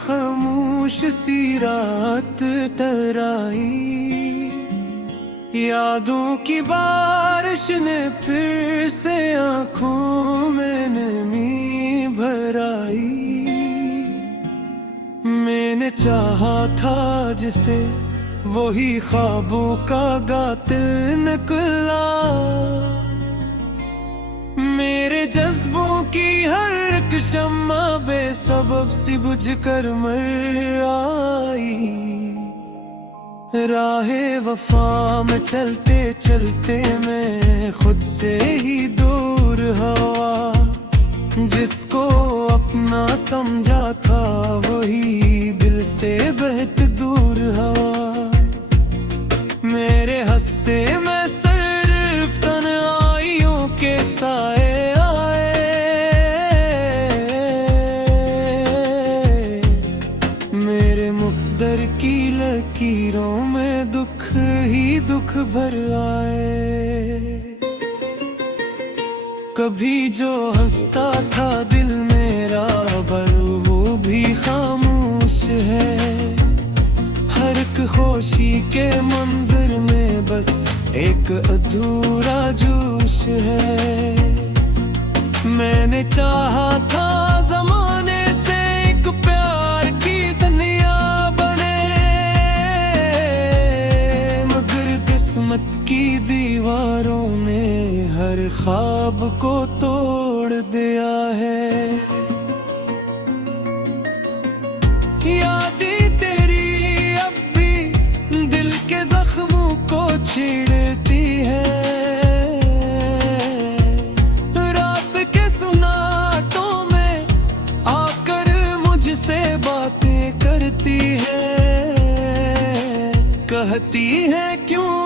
खामोश सी रात टराई, यादों की बारिश ने फिर से आंखों में नमी भराई। मैंने चाहा था जिसे वही ख्वाबों का कातिल निकला। मेरे जज्बों की हर एक शम्मा बेसबब सी बुझ कर मर आई। राहे वफा में चलते चलते मैं खुद से ही दूर हुआ। जिसको अपना समझा था वही दिल से बहुत दूर हुआ। मेरे हस्से में सिर्फ तन्हाइयों के साए आए। मेरे मुक़द्दर की लकीरों में दुख ही दुख भर आए। कभी जो हंसता था दिल मेरा पर वो भी खामोश है। हर एक खुशी के मंजर में बस एक अधूरा जोश है। मैंने चाहा था ज़माने से एक प्यार की दुनिया बने, मगर किस्मत की दीवारों ने हर ख्वाब को तोड़ दिया है। यादें तेरी अब भी दिल के जख्मों को छेड़ती है। रात के सुनाटों में आकर मुझसे बातें करती है। कहती है क्यों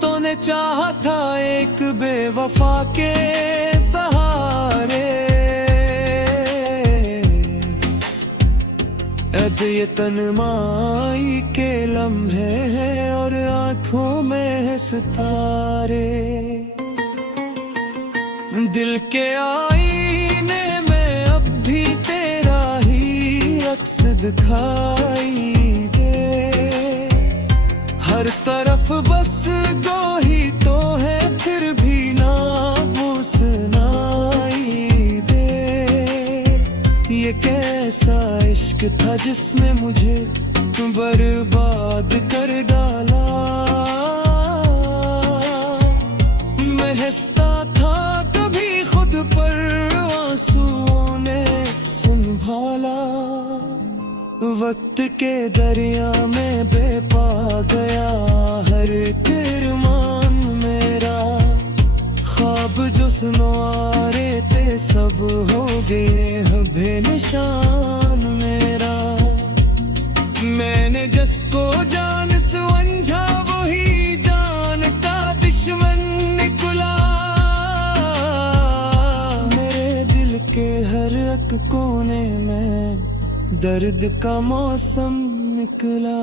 तूने चाहा था एक बेवफा के सहारे। अब ये तन्हाई के लम्हे हैं और आंखों में है सितारे। दिल के आईने में अब भी तेरा ही अक्स दिखाई दे। हर तरफ बस दो ही तो है फिर भी ना वो सुनाई दे। ये कैसा इश्क था जिसने मुझे बर्बाद कर डाला। मैं हंसता था कभी खुद पर आंसुओं ने संभाला। वक्त के दरिया में बेपा गया हर एक अरमान मेरा। ख्वाब जो सुनवारे थे सब हो गए अब बेनिशान मेरा। मैंने जिसको जान समझा वही जान का दुश्मन निकला। मेरे दिल के हर एक कोने में दर्द का मौसम निकला।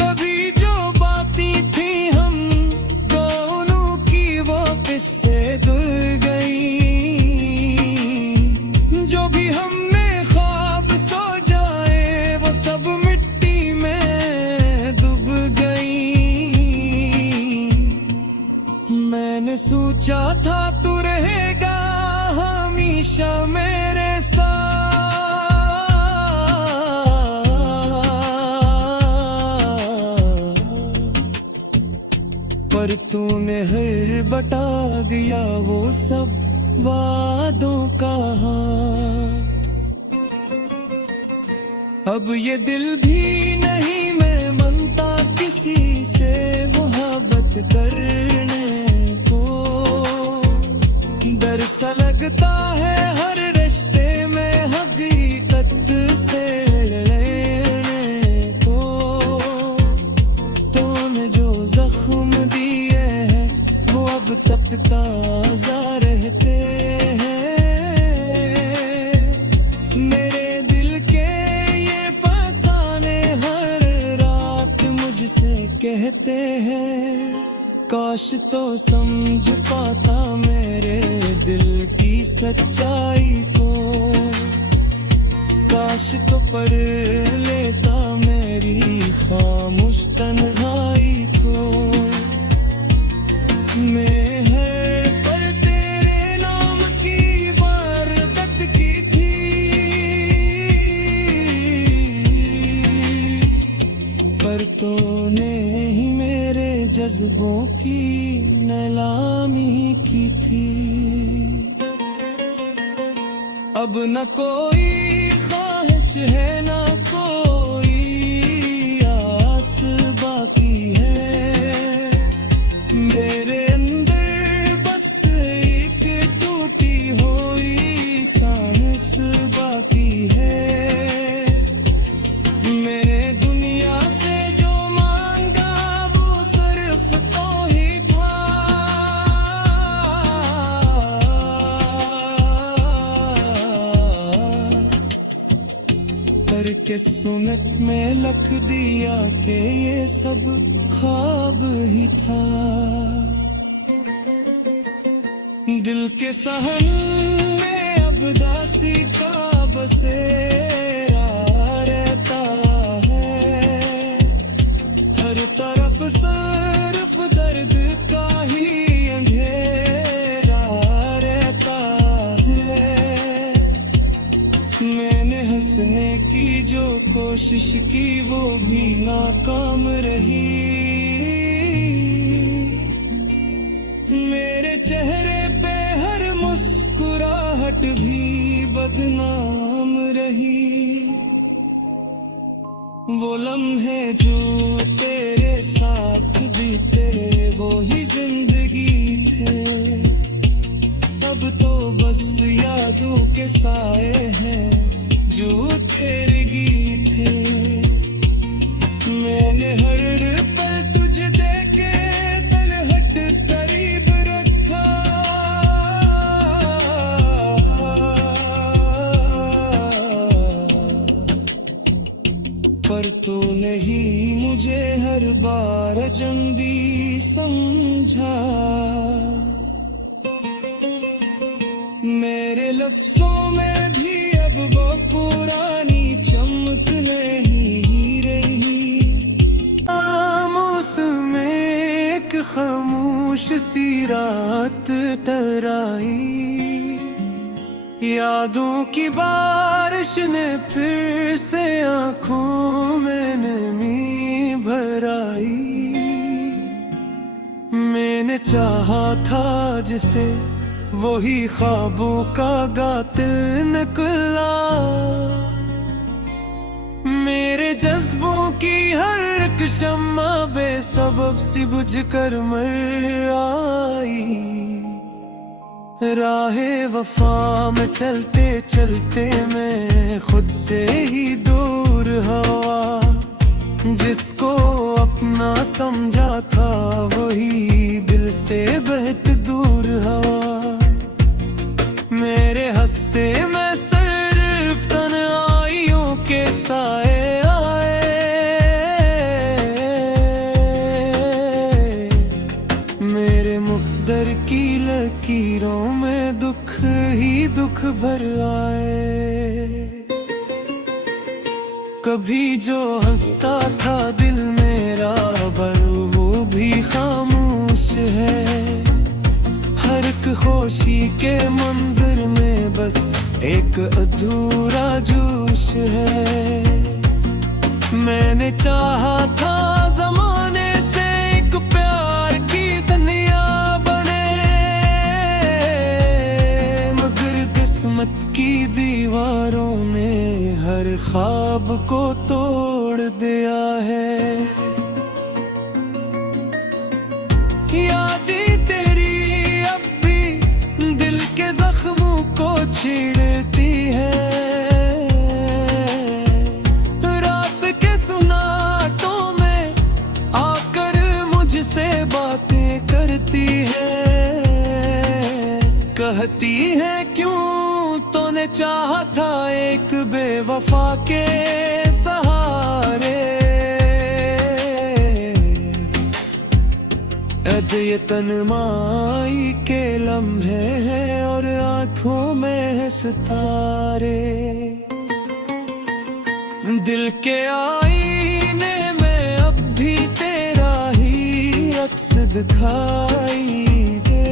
कभी जो बातें थी हम दोनों की वो किससे दूर गई। जो भी हमने ख्वाब सो जाए वो सब मिट्टी में डूब गई। मैंने सोचा था तू रहेगा हमेशा मेरे साथ, पर तूने हर बटा दिया वो सब वादों का हाथ। अब ये दिल भी नहीं मैं मनता किसी से मोहब्बत करने को। डर सा लगता है हर रिश्ते में हकीकत से लेने को। तूने जो जख्म दिए हैं वो अब तक ताजा रहते हैं। मेरे दिल के ये फसाने हर रात मुझसे कहते हैं। काश तो समझ पाता मेरे दिल की सच्चाई को। पढ़ लेता मेरी खामोश तन्हाई को। मैं हर पल तेरे नाम की इबादत की थी, पर तूने ही मेरे जज्बों की नीलामी की थी। अब न कोई ख्वाहिश है न कोई आस बाकी है, मेरे अंदर बस एक टूटी हुई सांस बाकी है। मैंने दुनिया से जो मांगा वो सिर्फ तो ही था, करके सुनत में लख दिया कि ये सब ख्वाब ही था। दिल के सहन में अब दासी का बसेरा रहता है, हर तरफ सिर्फ दर्द का ही अंधेरा रहता है। मैंने हंसने की जो कोशिश की वो भी नाकाम रही, मेरे चेहरे पे हर मुस्कुराहट भी बदनाम रही। वो लम्हे जो तेरे साथ बीते वो ही जिंदगी थे, अब तो बस यादों के साए हैं जो तेरे गीत थे। मैंने हर पल तुझे देखे तलहट करीब रखा, पर तूने ही मुझे हर बार अजनबी समझा। मेरे लफ्जों में भी अब वो पुरानी चमक नहीं रही, खामोश में एक खामोश सी रात टराई। यादों की बारिश ने फिर से आंखों में नमी भराई। मैंने चाहा था जिसे वही ख्वाबों का कातिल निकला, मेरे जज्बों की हर एक शम्मा बेसबब सी बुझ कर मर आई। राहे वफा में चलते चलते मैं खुद से ही दूर हवा, जिसको अपना समझा था वही दिल से बहत दूर हवा। मेरे हस्से में सिर्फ तन्हाइयों के साए आए, मेरे मुक़द्दर की लकीरों में दुख ही दुख भर आए। कभी जो हंसता था दिल मेरा पर वो भी खामोश है, हर एक खुशी के मंजर में बस एक अधूरा जोश है। मैंने चाहा था ज़माने से एक प्यार की दुनिया बने, मगर किस्मत की दीवारों ने हर ख्वाब को तोड़ दिया है। यादें तेरी अब भी दिल के जख्मों को छेड़ती है, रात के सुनाटों में आकर मुझसे बातें करती है। कहती है क्यों तूने चाहा था एक बेवफा के सहारे, ये तन्हाई के लम्हे हैं और आंखों में है सितारे। दिल के आईने में अब भी तेरा ही अक्स दिखाई दे।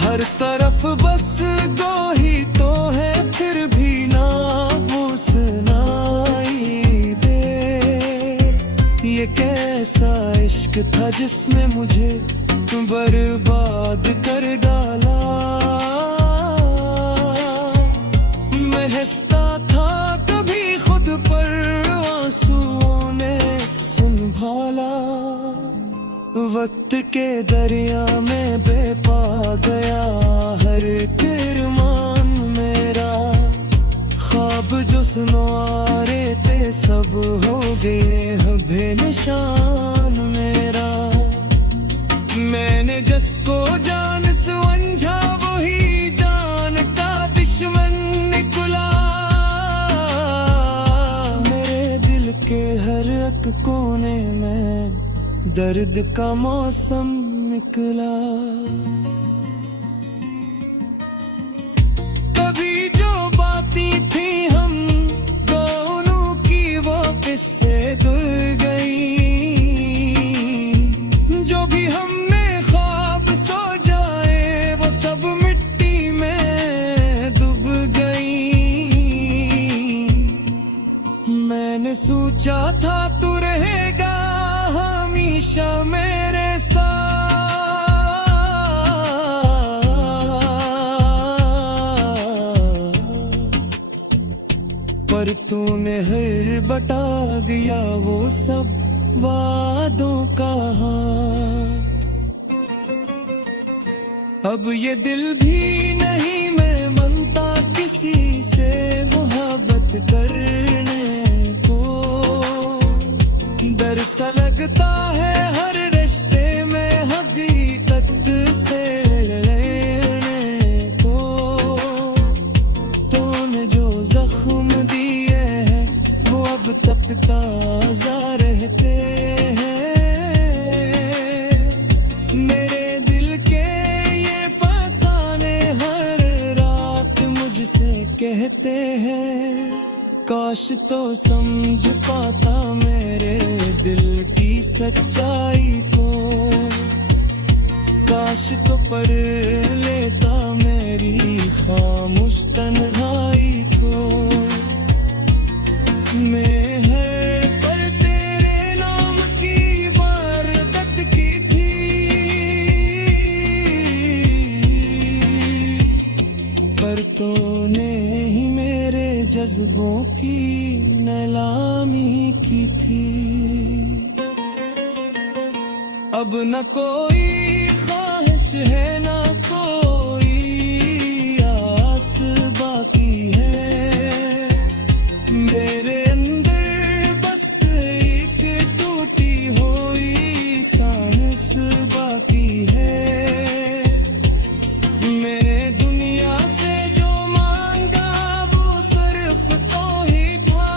हर तरफ बस गो ही तो है, फिर भी ना वो सुनाई दे। ये कैसा इश्क था जिसने मुझे बर्बाद कर डाला। मैं हंसता था कभी खुद पर, आंसुओं ने संभाला। वक्त के दरिया में बेपा गया हर किरमान मेरा। ख्वाब जो सुनवारे थे सब हो गए अब बेनिशान मेरा। मैंने जिसको जान समझा वही जान का दुश्मन निकला। मेरे दिल के हर एक कोने में दर्द का मौसम निकला। कभी जो बातें थी हम दोनों की वो किससे दूर गई। जो भी हमने ख्वाब सो जाए वो सब मिट्टी में डूब गई। मैंने सोचा था तू रहेगा हमेशा मेरे साथ, पर तूने हर बटा गया वो सब वादों का हाथ। अब ये दिल भी नहीं मैं मानता किसी से मोहब्बत करने को। डर सा लगता है हर रिश्ते में हकीकत से लेने को। तूने जो जख्म दिए हैं वो अब तक ताजा रहते हैं। मेरे दिल के ये फसाने हर रात मुझसे कहते हैं। काश तो समझ पाता मेरे दिल की सच्चाई को। काश तो पढ़ लेता मेरी खामोश तन्हाई को। मैं हर पल तेरे नाम की इबादत की थी। पर तूने ही मेरे जज्बों की नीलामी की थी। अब न कोई ख्वाहिश है न कोई आस बाकी है। मेरे अंदर बस एक टूटी हुई सांस बाकी है। मैंने दुनिया से जो मांगा वो सिर्फ तो ही था।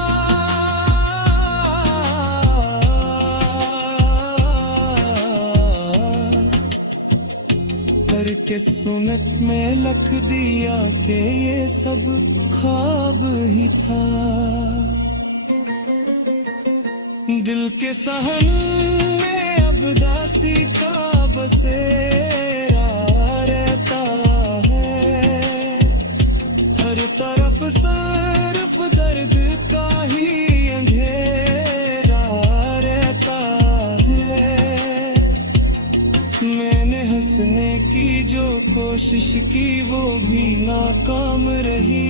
करके सुनत में लख दिया कि ये सब ख्वाब ही था। दिल के सहन में अब दासी का बसेरा रहता है। हर तरफ सिर्फ दर्द का ही अंधेरा रहता है। मैंने हंसने की जो कोशिश की वो भी नाकाम रही।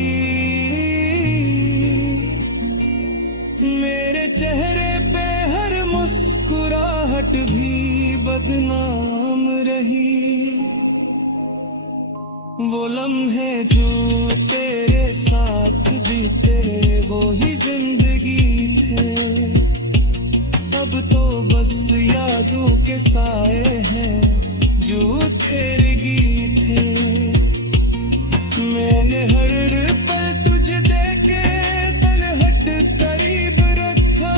मेरे चेहरे पे हर मुस्कुराहट भी बदनाम रही। वो लम्हे जो तेरे साथ बीते वो ही जिंदगी थे। अब तो बस यादों के साए हैं जो तेरे गीत थे। मैंने हर पल तुझे देखे तलहट करीब रखा।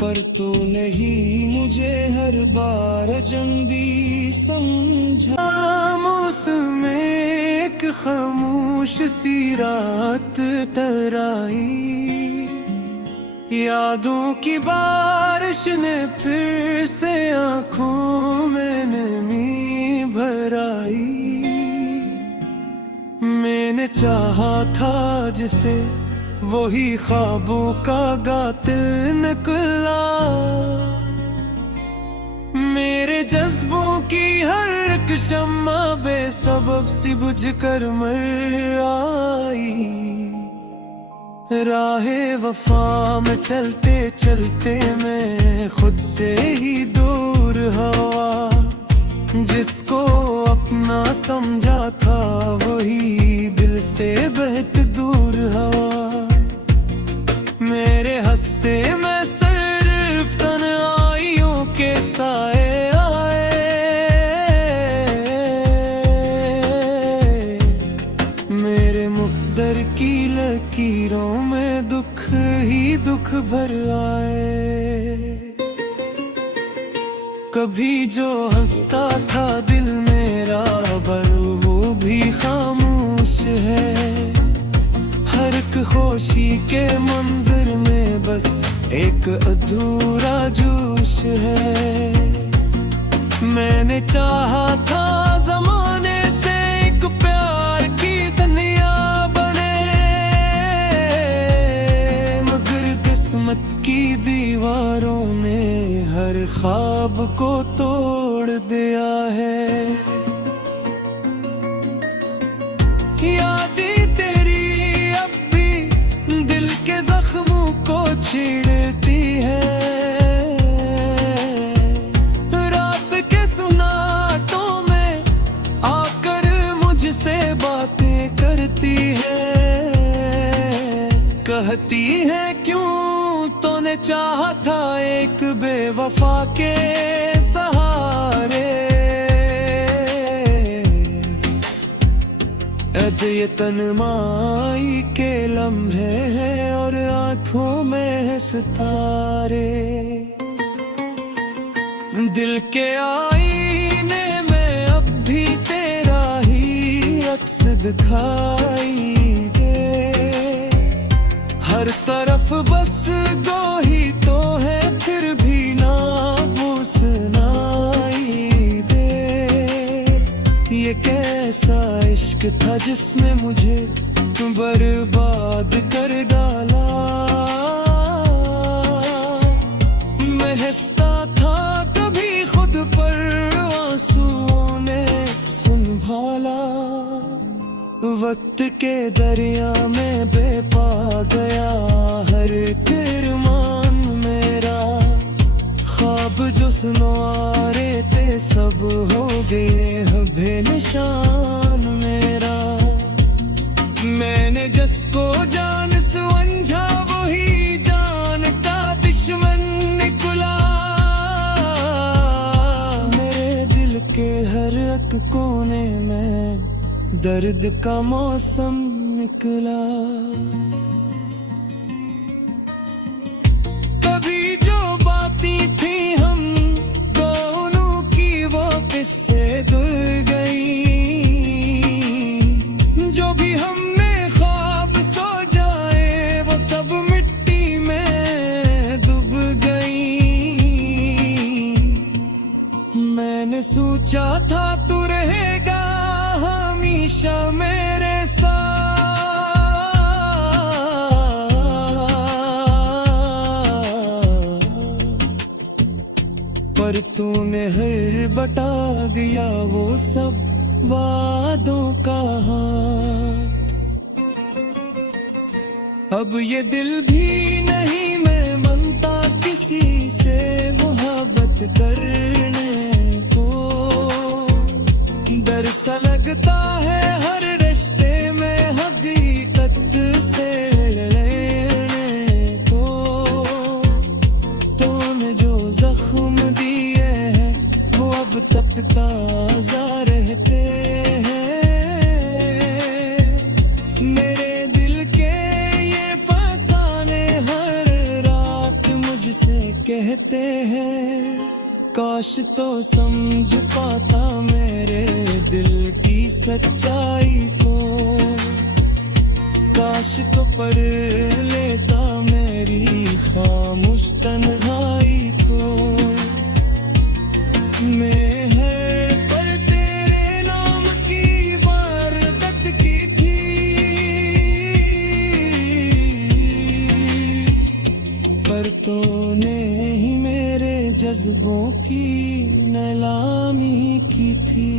पर तूने ही मुझे हर बार जंगी समझा। मौसम एक खामोश सी रात तराई, यादों की बारिश ने फिर से आंखों में नमी भराई। मैंने चाहा था जिसे वही ख्वाबों का कातिल निकला। मेरे जज्बों की हर एक शम्मा बेसबब सी बुझ कर मर आई। राहे वफा में चलते चलते मैं खुद से ही दूर हुआ। जिसको अपना समझा था वही दिल से बहुत दूर हुआ। मेरे हस्से में सिर्फ तन्हाइयों के साए आए। मेरे मुक़द्दर की लकीरों में दुख ही दुख भर आए। कभी जो हंसता था दिल मेरा पर वो भी खामोश है। हर एक खुशी के मंजर में बस एक अधूरा जोश है। मैंने चाहा था ज़माने से एक प्यार की दुनिया बने, मगर किस्मत की दीवारों ने हर ख्वाब को तोड़ दिया है। यादें तेरी अब भी दिल के जख्मों को छेड़ती है। रात के सुनाटों में आकर मुझसे बातें करती है। कहती है क्यों तूने चाहा था एक बेवफा के सहारे। ये तन्हाई के लम्हे हैं और आंखों में है सितारे। दिल के आईने में अब भी तेरा ही अक्स दिखाई दे। हर तरफ बस दो ही तो है फिर भी ना वो सुनाई दे। ये कैसा इश्क था जिसने मुझे बर्बाद कर डाला। मैं हंसता था कभी खुद पर आंसुओं ने संभाला। वक्त के दरिया में बेपा गया हर किरमान मेरा। ख्वाब जो सुनवारे थे सब हो गए बेनिशान मेरा। मैंने जिसको जान समझा वही जान का दुश्मन निकला। मेरे दिल के हर एक कोने में दर्द का मौसम निकला। कभी जो बातें थी हम दोनों की वो किससे दूर गई। जो भी हमने ख्वाब सो जाए वो सब मिट्टी में डूब गई। मैंने सोचा था तू रहेगा हमेशा मेरे साथ। पर तूने हर बटा दिया वो सब वादों का हाथ। अब ये दिल भी नहीं मैं मनता किसी से मोहब्बत करने को। डर सा लगता है हर रिश्ते में हकीकत से लेने को। तूने जो जख्म दिए हैं वो अब तक ताजा रहते हैं। मेरे दिल के ये फसाने हर रात मुझसे कहते हैं। काश तो समझ पाता मेरे दिल की सच्चाई को, काश तो पढ़ लेता मेरी खामोश तन्हाई को। मैं हर पल तेरे नाम की इबादत की थी, पर तूने ही मेरे जज्बों की नीलामी की थी।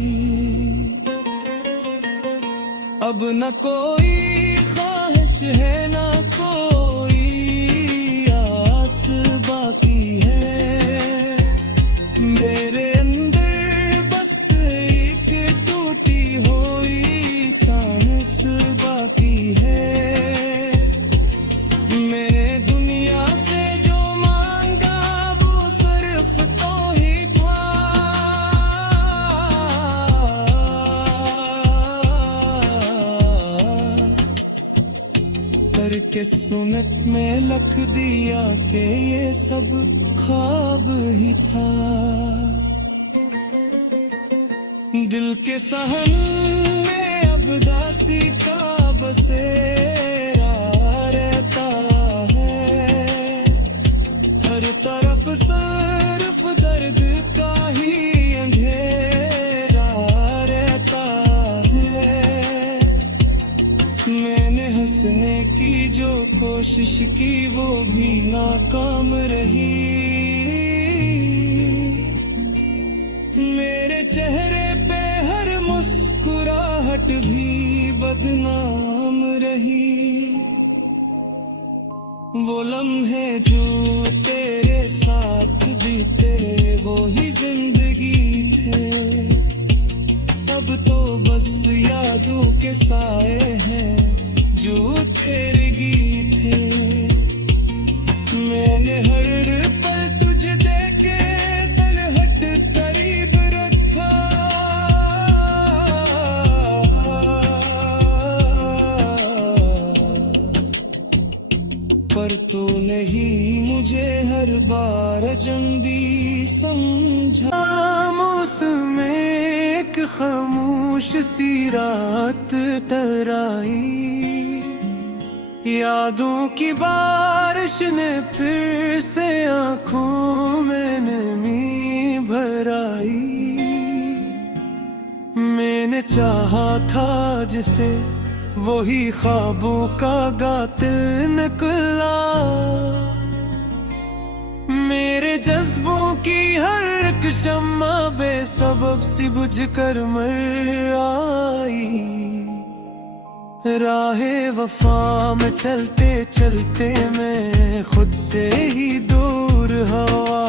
अब न कोई ख्वाहिश है न कोई आस बाकी है, मेरे अंदर बस एक टूटी हुई सांस बाकी है। मैंने दुनिया से जो मांगा वो सिर्फ तो ही था, करके सुनत में लख दिया कि ये सब ख्वाब ही था। दिल के सहन में अब दासी का बसेरा रहता है, हर तरफ सिर्फ दर्द का ही अंधेरा रहता है। मैंने हंसने की जो कोशिश की वो भी नाकाम रही, मेरे चेहरे पे हर मुस्कुराहट भी बदनाम रही। वो लम्हे जो तेरे साथ बीते वो ही जिंदगी थे, अब तो बस यादों के साए हैं जो तेरे गीत थे। मैंने हर पल तुझे देखे तलहट करीब रखा, पर तूने ही मुझे हर बार अजनबी समझा। मौसम एक खामोश सी रात तराई, यादों की बारिश ने फिर से आंखों में नमी भराई। मैंने चाहा था जिसे वही ख्वाबों का गातिल निकला, मेरे जज्बों की हर एक शम्मा बेसबब सी बुझ कर मर आई। राहे वफा में चलते चलते मैं खुद से ही दूर हवा,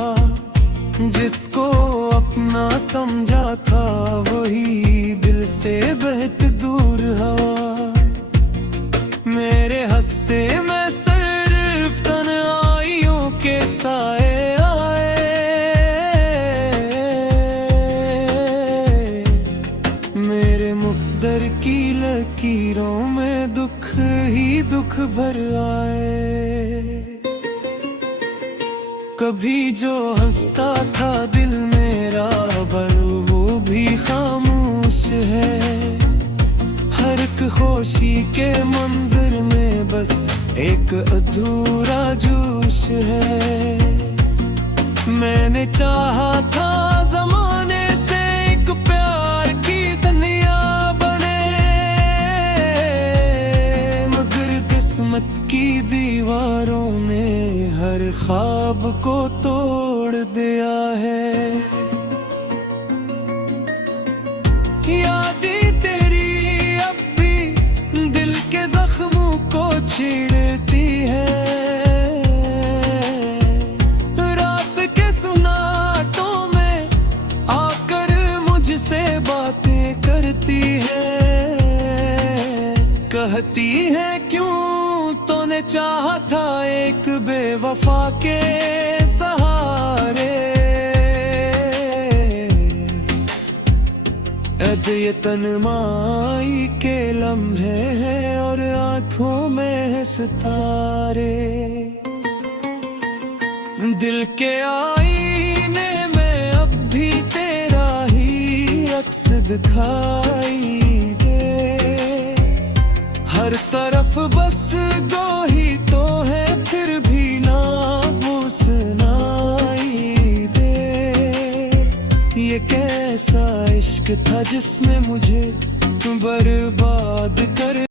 जिसको अपना समझा था वही दिल से बहत दूर हवा। मेरे हस्से में सिर्फ तन्हाइयों के साए आए, मेरे मुक़द्दर की लकीरों में दुख ही दुख भर आए। कभी जो हंसता था दिल मेरा पर वो भी खामोश है, हर एक खुशी के मंजर में बस एक अधूरा जोश है। मैंने चाहा था ज़माने से एक प्यार की दुनिया बने, मगर किस्मत की दीवारों ने हर ख्वाब को तोड़ दिया है। यादें तेरी अब भी दिल के जख्मों को छेड़ती है, रात के सुनाटों में आकर मुझसे बातें करती है। कहती है क्यों तूने चाहा था एक बेवफा के सहारे, ये तन्माई के लम्हे हैं और आंखों में सितारे। दिल के आईने में अब भी तेरा ही अक्स दिखाई दे। हर तरफ बस गो ही तो है, फिर भी ना वो सुनाई दे। ये कैसा इश्क था जिसने मुझे बर्बाद कर